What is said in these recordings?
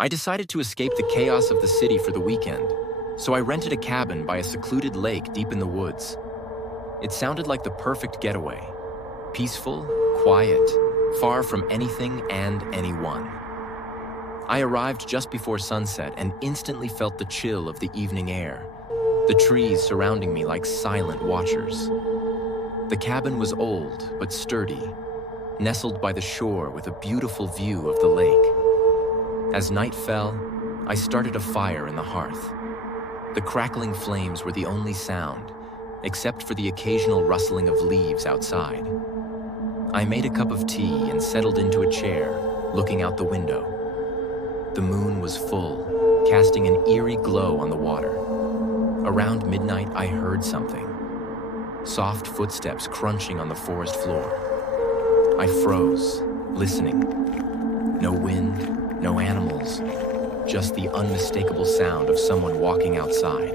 I decided to escape the chaos of the city for the weekend, so I rented a cabin by a secluded lake deep in the woods. It sounded like the perfect getaway. Peaceful, quiet, far from anything and anyone. I arrived just before sunset and instantly felt the chill of the evening air, the trees surrounding me like silent watchers. The cabin was old but sturdy, nestled by the shore with a beautiful view of the lake. As night fell, I started a fire in the hearth. The crackling flames were the only sound, except for the occasional rustling of leaves outside. I made a cup of tea and settled into a chair, looking out the window. The moon was full, casting an eerie glow on the water. Around midnight, I heard something. Soft footsteps crunching on the forest floor. I froze, listening. No wind, no animals, just the unmistakable sound of someone walking outside.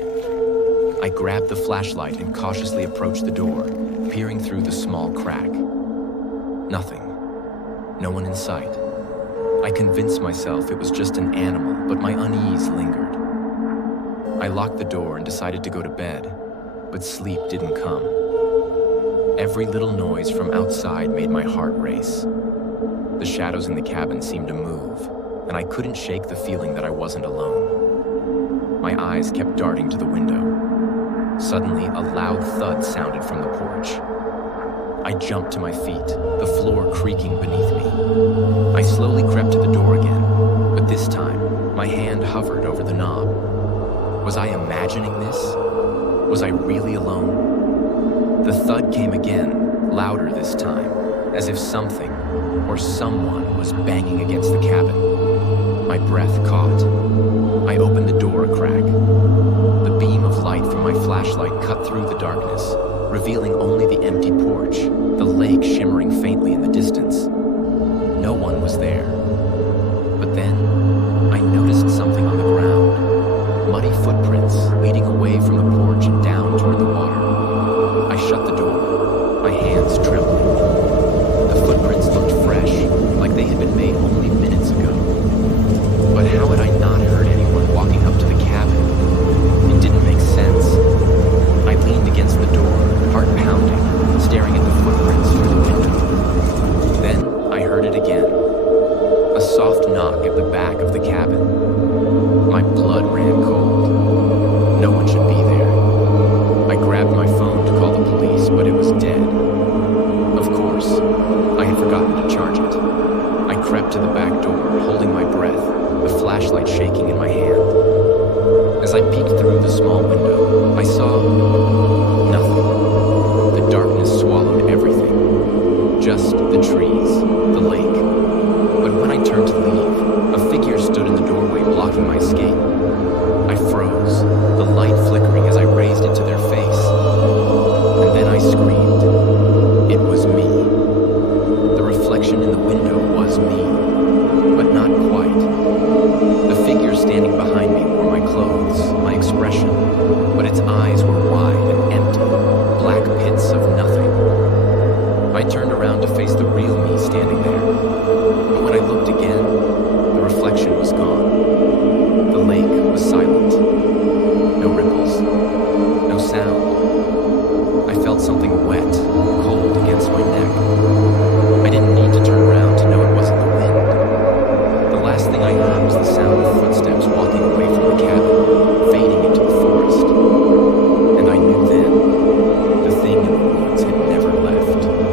I grabbed the flashlight and cautiously approached the door, peering through the small crack. Nothing. No one in sight. I convinced myself it was just an animal, but my unease lingered. I locked the door and decided to go to bed, but sleep didn't come. Every little noise from outside made my heart race. The shadows in the cabin seemed to move, and I couldn't shake the feeling that I wasn't alone. My eyes kept darting to the window. Suddenly, a loud thud sounded from the porch. I jumped to my feet, the floor creaking beneath me. I slowly crept to the door again, but this time, my hand hovered over the knob. Was I imagining this? Was I really alone? The thud came again, louder this time, as if something or someone was banging against the cabin. My breath caught. I opened the door a crack. The beam of light from my flashlight cut through the darkness, revealing only the empty porch, the lake shimmering faintly in the distance. No one was there. But then, I noticed something on the ground. Muddy footprints leading away from the porch and down toward the water. I shut the door, my hands trembling. The footprints looked fresh, like they had been made only minutes ago. But how had I not heard anyone walking up to the cabin? It didn't make sense. I leaned against the door, heart pounding, staring at the footprints through the window. Then I heard it again. A soft knock at the back of the cabin. My blood ran cold. No one should be there. I grabbed my phone to call the police, but it was dead. Of course, I had forgotten to charge it. I crept to the back door, holding my breath, the flashlight shaking in my hand. As I peeked through the small window, I saw nothing. The darkness swallowed everything. Just the trees, the lake. But when I turned to leave, a figure stood in the doorway blocking my escape. I froze, the light flickering as I raised it to their face. And then I screamed. It was me. The reflection in the window was me, but not quite. The figure standing behind me wore my clothes, my expression, but its eyes were wide and empty, black pits of nothing. I turned around to face the real me standing there, but when I looked again, the reflection was gone.